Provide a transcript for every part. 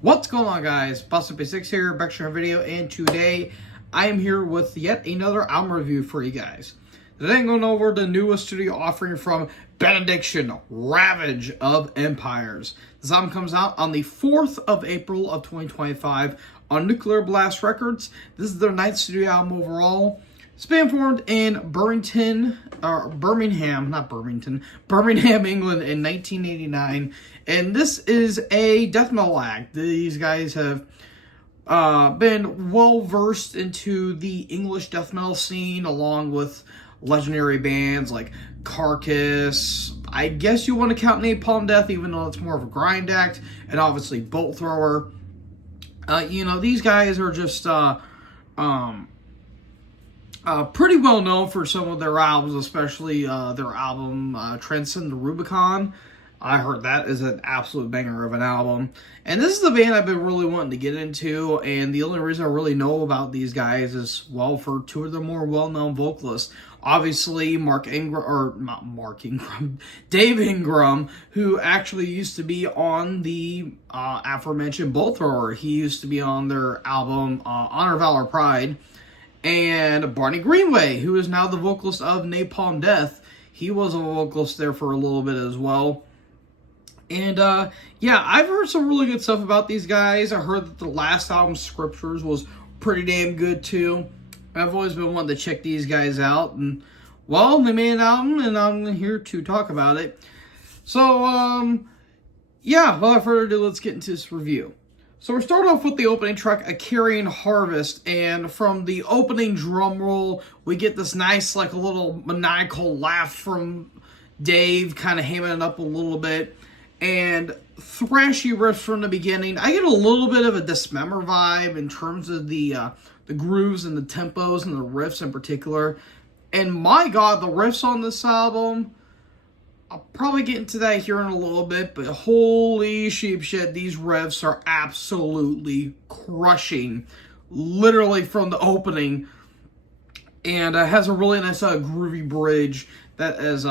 What's going on, guys? Busted6 here, back to a video, and today I am here with yet another album review for you guys. Today I'm going over the newest studio offering from Benediction, Ravage of Empires. This album comes out on the 4th of April of 2025 on Nuclear Blast Records. This is their 9th studio album overall. It's been formed in Birmingham, England in 1989, and this is a death metal act. These guys have been well versed into the English death metal scene, along with legendary bands like Carcass. I guess you want to count Napalm Death, even though it's more of a grind act, and obviously Bolt Thrower. These guys are just pretty well known for some of their albums, especially their album Transcend the Rubicon. I heard that is an absolute banger of an album. And this is the band I've been really wanting to get into, and the only reason I really know about these guys is, well, for two of the more well-known vocalists. Obviously, Dave Ingram, who actually used to be on the aforementioned Bolt Thrower. He used to be on their album Honor, Valor, Pride. And Barney Greenway, who is now the vocalist of Napalm Death. He was a vocalist there for a little bit as well. And, yeah, I've heard some really good stuff about these guys. I heard that the last album, Scriptures, was pretty damn good, too. I've always been wanting to check these guys out. And, well, they made an album, and I'm here to talk about it. So, yeah, without further ado, let's get into this review. So we're starting off with the opening track, A Carrion Harvest, and from the opening drum roll, we get this nice, like, a little maniacal laugh from Dave, kind of hamming it up a little bit, and thrashy riffs from the beginning. I get a little bit of a Dismember vibe in terms of the grooves and the tempos and the riffs in particular, and my God, the riffs on this album, I'll probably get into that here in a little bit, but holy sheep shit, these riffs are absolutely crushing, literally from the opening, and it has a really nice groovy bridge that is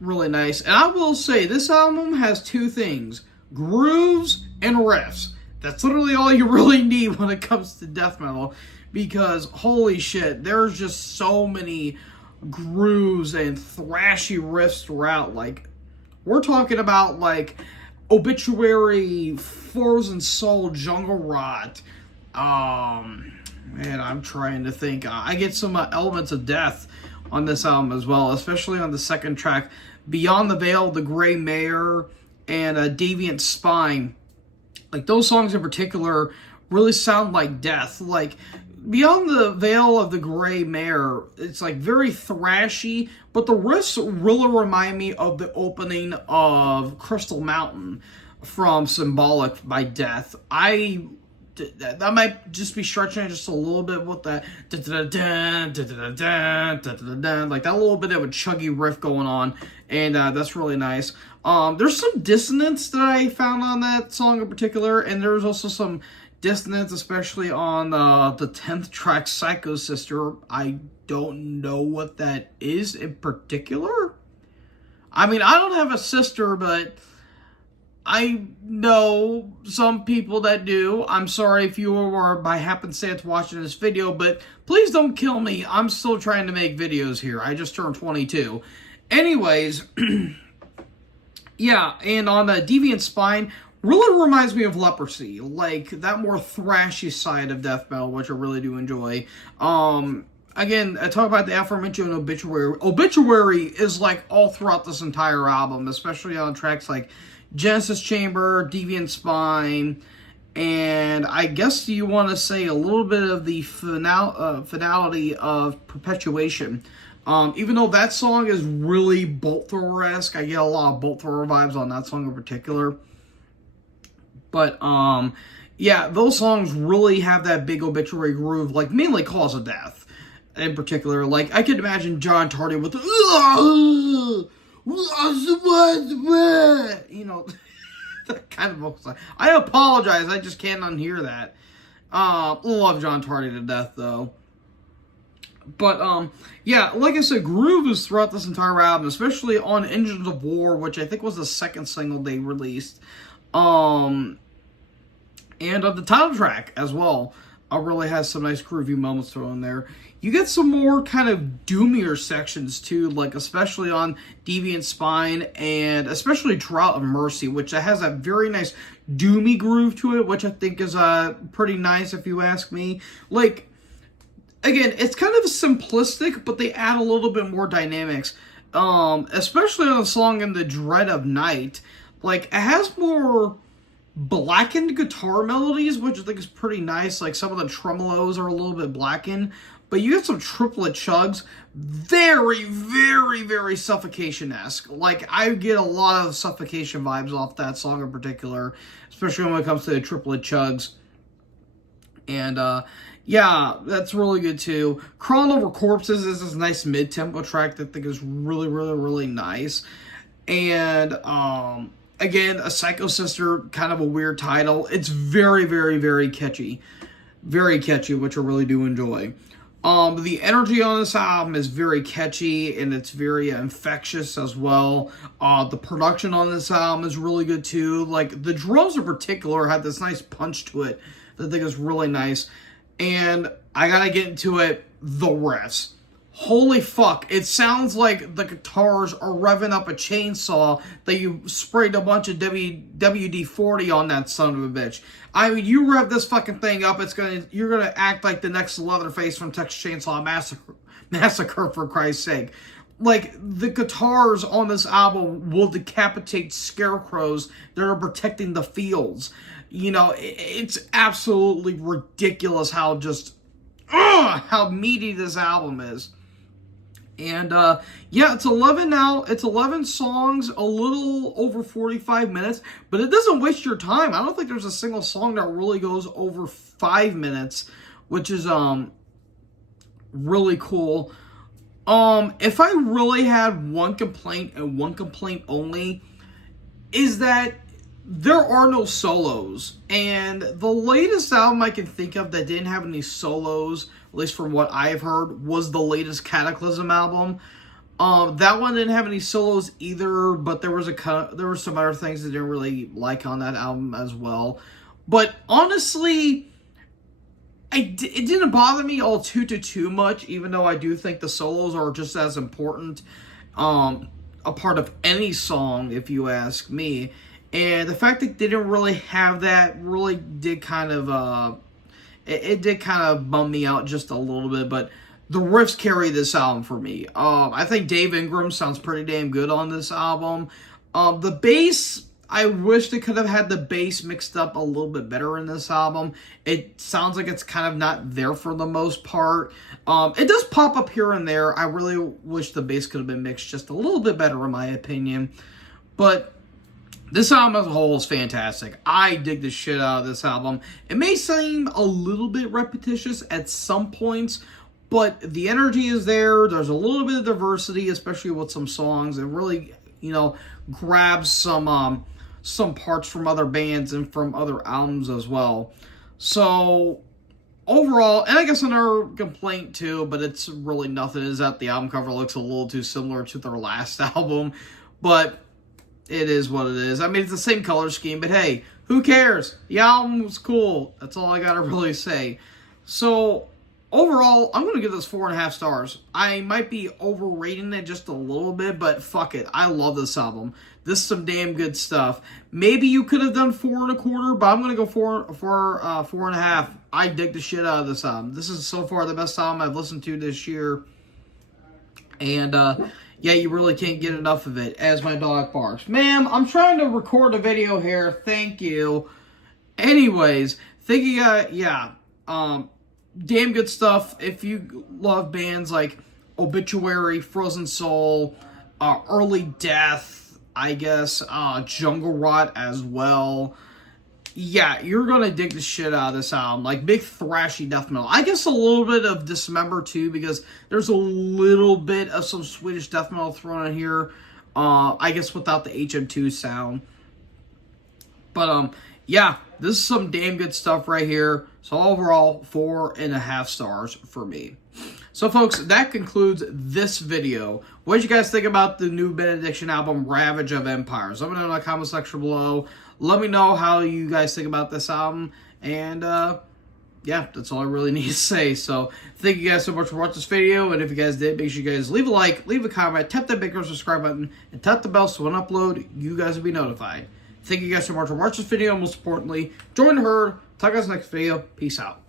really nice. And I will say, this album has two things: grooves and riffs. That's literally all you really need when it comes to death metal, because holy shit, there's just so many grooves and thrashy riffs throughout. Like, we're talking about, like, Obituary, Frozen Soul, Jungle Rot. Man, I'm trying to think. I get some elements of death on this album as well, especially on the second track, Beyond the Veil, The Grey Mare, and Deviant Spine. Like, those songs in particular really sound like death. Like, Beyond the Veil of the Grey Mare, it's like very thrashy, but the riffs really remind me of the opening of Crystal Mountain from Symbolic by Death. That might just be stretching it just a little bit with that like that little bit of a chuggy riff going on, and that's really nice. There's some dissonance that I found on that song in particular, and there's also some dissonance, especially on the 10th track, Psycho Sister. I don't know what that is in particular. I mean, I don't have a sister, but I know some people that do. I'm sorry if you are by happenstance watching this video, but please don't kill me. I'm still trying to make videos here. I just turned 22. Anyways, yeah, and on the Deviant Spine, really reminds me of Leprosy, like that more thrashy side of death metal, which I really do enjoy. Again, I talk about the aforementioned Obituary. Obituary is like all throughout this entire album, especially on tracks like Genesis Chamber, Deviant Spine, and I guess you want to say a little bit of the finality of Perpetuation. Even though that song is really Bolt Thrower-esque, I get a lot of Bolt Thrower vibes on that song in particular. But, yeah, those songs really have that big Obituary groove, like, mainly Cause of Death, in particular. Like, I could imagine John Tardy with the, you know, that kind of vocal. I apologize, I just can't unhear that. Love John Tardy to death, though. But, yeah, like I said, groove is throughout this entire album, especially on Engines of War, which I think was the second single they released. And the title track as well really has some nice groovy moments thrown in there. You get some more kind of doomier sections too, like especially on Deviant Spine and especially Drought of Mercy, which has a very nice doomy groove to it, which I think is pretty nice if you ask me. Like, again, it's kind of simplistic, but they add a little bit more dynamics, especially on the song In the Dread of Night. Like, it has more blackened guitar melodies, which I think is pretty nice. Like, some of the tremolos are a little bit blackened, but you get some triplet chugs, very, very, very Suffocation-esque. Like, I get a lot of Suffocation vibes off that song in particular, especially when it comes to the triplet chugs. And, yeah, that's really good too. Crawling Over Corpses is this nice mid-tempo track that I think is really, really, really nice. And, again, A Psycho Sister, kind of a weird title. It's very, very, very catchy. Very catchy, which I really do enjoy. The energy on this album is very catchy, and it's very infectious as well. The production on this album is really good too. Like, the drums in particular have this nice punch to it that I think is really nice. And I gotta get into it, the riffs. Holy fuck, it sounds like the guitars are revving up a chainsaw that you sprayed a bunch of WD-40 on that son of a bitch. I mean, you rev this fucking thing up, you're gonna act like the next Leatherface from Texas Chainsaw Massacre, for Christ's sake. Like, the guitars on this album will decapitate scarecrows that are protecting the fields. You know, it's absolutely ridiculous how how meaty this album is. And, yeah, it's 11 now. It's 11 songs, a little over 45 minutes, but it doesn't waste your time. I don't think there's a single song that really goes over 5 minutes, which is, really cool. If I really had one complaint and one complaint only, is that there are no solos. And the latest album I can think of that didn't have any solos, at least from what I've heard, was the latest Cataclysm album. That one didn't have any solos either, but there were some other things that I didn't really like on that album as well. But honestly, it didn't bother me all too much, even though I do think the solos are just as important a part of any song, if you ask me. And the fact that they didn't really have that really did kind of, it did kind of bum me out just a little bit, but the riffs carry this album for me. I think Dave Ingram sounds pretty damn good on this album. The bass, I wish they could have had the bass mixed up a little bit better in this album. It sounds like it's kind of not there for the most part. It does pop up here and there. I really wish the bass could have been mixed just a little bit better, in my opinion. But this album as a whole is fantastic. I dig the shit out of this album. It may seem a little bit repetitious at some points, but the energy is there. There's a little bit of diversity, especially with some songs. It really, grabs some parts from other bands and from other albums as well. So, overall, and I guess another complaint too, but it's really nothing, is that the album cover looks a little too similar to their last album. But it is what it is. I mean, it's the same color scheme, but hey, who cares? The album was cool. That's all I gotta really say. So, overall, I'm gonna give this 4.5 stars. I might be overrating it just a little bit, but fuck it. I love this album. This is some damn good stuff. Maybe you could have done 4.25, but I'm gonna go 4.5. I dig the shit out of this album. This is so far the best album I've listened to this year. And, yeah, you really can't get enough of it, as my dog barks. Ma'am, I'm trying to record a video here. Thank you. Anyways, thank you guys. Yeah, damn good stuff. If you love bands like Obituary, Frozen Soul, Early Death, I guess, Jungle Rot as well, yeah, you're gonna dig the shit out of this album. Like, big thrashy death metal. I guess a little bit of Dismember too, because there's a little bit of some Swedish death metal thrown in here. I guess without the HM2 sound. But yeah, this is some damn good stuff right here. So overall, 4.5 stars for me. So folks, that concludes this video. What did you guys think about the new Benediction album, Ravage of Empires? Let me know in the comment section below. Let me know how you guys think about this album. And, yeah, that's all I really need to say. So, thank you guys so much for watching this video. And if you guys did, make sure you guys leave a like, leave a comment, tap that big subscribe button, and tap the bell so when I upload, you guys will be notified. Thank you guys so much for watching this video. And most importantly, join the herd. Talk to you guys next video. Peace out.